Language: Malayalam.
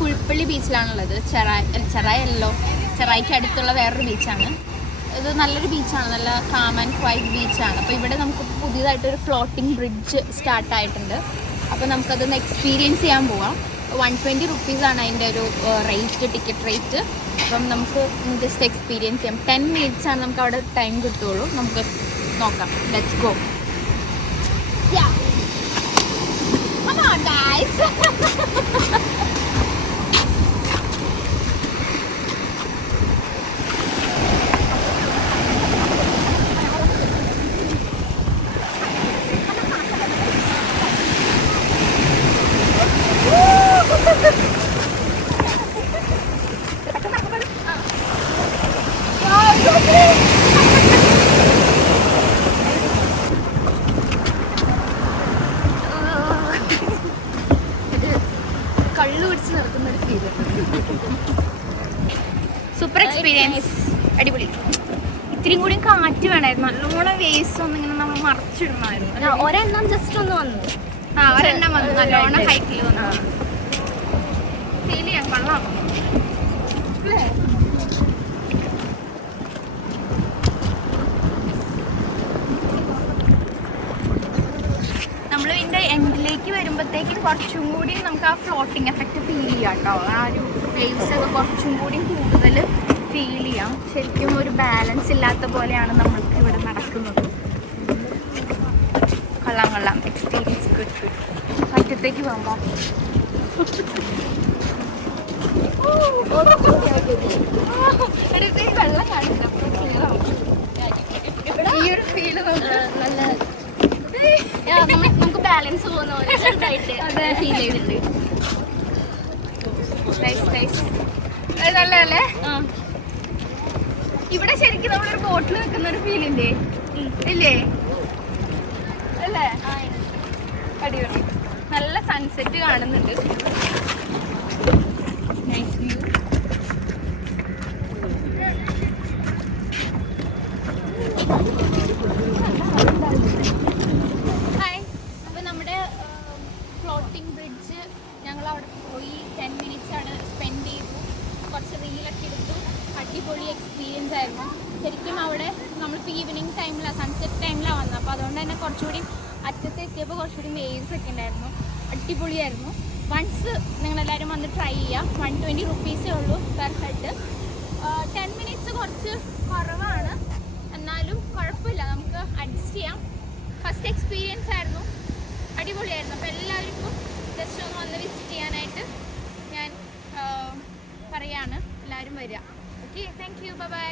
കുഴിപ്പള്ളി ബീച്ചിലാണുള്ളത്. ചെറായിക്ക് അടുത്തുള്ള വേറൊരു ബീച്ചാണ് ഇത്. നല്ലൊരു ബീച്ചാണ്, നല്ല കാം ആൻഡ് ക്വൈറ്റ് ബീച്ചാണ്. അപ്പോൾ ഇവിടെ നമുക്ക് പുതിയതായിട്ടൊരു ഫ്ലോട്ടിംഗ് ബ്രിഡ്ജ് സ്റ്റാർട്ടായിട്ടുണ്ട്. അപ്പോൾ നമുക്കതൊന്ന് എക്സ്പീരിയൻസ് ചെയ്യാൻ പോവാം. 120 റുപ്പീസാണ് അതിൻ്റെ ഒരു ടിക്കറ്റ് റേറ്റ്. അപ്പം നമുക്ക് ജസ്റ്റ് എക്സ്പീരിയൻസ് ചെയ്യാം. 10 മിനിറ്റ്സാണ് നമുക്ക് അവിടെ ടൈം കിട്ടുള്ളൂ. നമുക്ക് നോക്കാം. Let's go. Come on guys. Super experience, അടിപൊളി. ഇത്തിരിയും കൂടി കാറ്റ് വേണമായിരുന്നു. നല്ലോണം വേസ്റ്റ് ഒന്ന് ഇങ്ങനെ നമ്മൾ മറച്ചിടണമായിരുന്നു. ഒരെണ്ണം ജസ്റ്റ് ഒന്ന് വന്നു. ഒരെണ്ണം വന്നു, നല്ലോണം ഹൈറ്റിൽ വന്നു. ഫീൽ ചെയ്യാം, കൊള്ളാം. നമ്മൾ ഇതിൻ്റെ എൻഡിലേക്ക് വരുമ്പോഴത്തേക്കും കുറച്ചും കൂടി നമുക്ക് ആ ഫ്ലോട്ടിങ് എഫക്റ്റ് ഫീൽ ചെയ്യാം കേട്ടോ. ആ ഒരു വേവ്സ് ഒക്കെ കുറച്ചും കൂടി കൂടുതൽ ഫീൽ ചെയ്യാം. ശരിക്കും ഒരു ബാലൻസ് ഇല്ലാത്ത പോലെയാണ് നമ്മൾക്ക് ഇവിടെ നടക്കുന്നത്. കൊള്ളാം എക്സ്പീരിയൻസ്, ഗുഡ്. അറ്റത്തേക്ക് പോകുമ്പോൾ വെള്ളം കാണില്ല. ഈ ഒരു ഫീല് നല്ല നമുക്ക് ബാലൻസ് പോകുന്ന പോലെ ചെറുതായിട്ട് ഫീൽ ചെയ്തിട്ടുണ്ട്. നല്ലതല്ലേ? ഇവിടെ ശരിക്കും നമ്മളൊരു ബോട്ടിൽ നിൽക്കുന്ന ഒരു ഫീൽ ഇല്ലേ? അല്ലേ? അടിപൊളി. നല്ല സൺസെറ്റ് കാണുന്നുണ്ട്. Nice view. ഹായ്. അപ്പോൾ നമ്മുടെ ഫ്ലോട്ടിംഗ് ബ്രിഡ്ജ് ഞങ്ങൾ അവിടെ പോയി 10 മിനിറ്റ്സ് അവിടെ സ്പെൻഡ് ചെയ്തു. കുറച്ച് റീലൊക്കെ എടുത്തു. അടിപൊളി എക്സ്പീരിയൻസ് ആയിരുന്നു. ശരിക്കും അവിടെ നമ്മളിപ്പോൾ ഈവനിങ് ടൈമിലാണ്, സൺസെറ്റ് ടൈമിലാണ് വന്നത്. അപ്പോൾ അതുകൊണ്ട് തന്നെ കുറച്ചുകൂടി അറ്റത്ത് എത്തിയപ്പോൾ കുറച്ചുകൂടി വേവ്സ് ഒക്കെ ഉണ്ടായിരുന്നു. അടിപൊളിയായിരുന്നു. വൺസ് നിങ്ങളെല്ലാവരും വന്ന് ട്രൈ ചെയ്യുക. 120 റുപ്പീസേ ഉള്ളൂ പെർ ഹെഡ്. 10 മിനിറ്റ്സ് കുറച്ച് കുറവാണ്, എന്നാലും കുഴപ്പമില്ല, നമുക്ക് അഡ്ജസ്റ്റ് ചെയ്യാം. ഫസ്റ്റ് എക്സ്പീരിയൻസ് ആയിരുന്നു, അടിപൊളിയായിരുന്നു. അപ്പോൾ എല്ലാവർക്കും ജസ്റ്റ് ഒന്ന് വന്ന് വിസിറ്റ് ചെയ്യാനായിട്ട് ഞാൻ പറയാണ്. എല്ലാവരും വരിക. Okay, thank you, by.